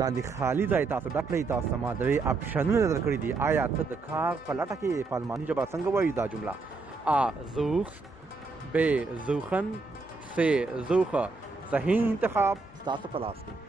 لاندې خالي ځای تاسو ډک کړئ. تاسو ته ما درې اپشنونه درکړي دي. آیا ته د کار په لټه کې په الماني ژبه څنګه وایي دا جمله؟ A. suchst. B. suchen. C. suche. صحیح انتخاب ستاسو په لاس کې.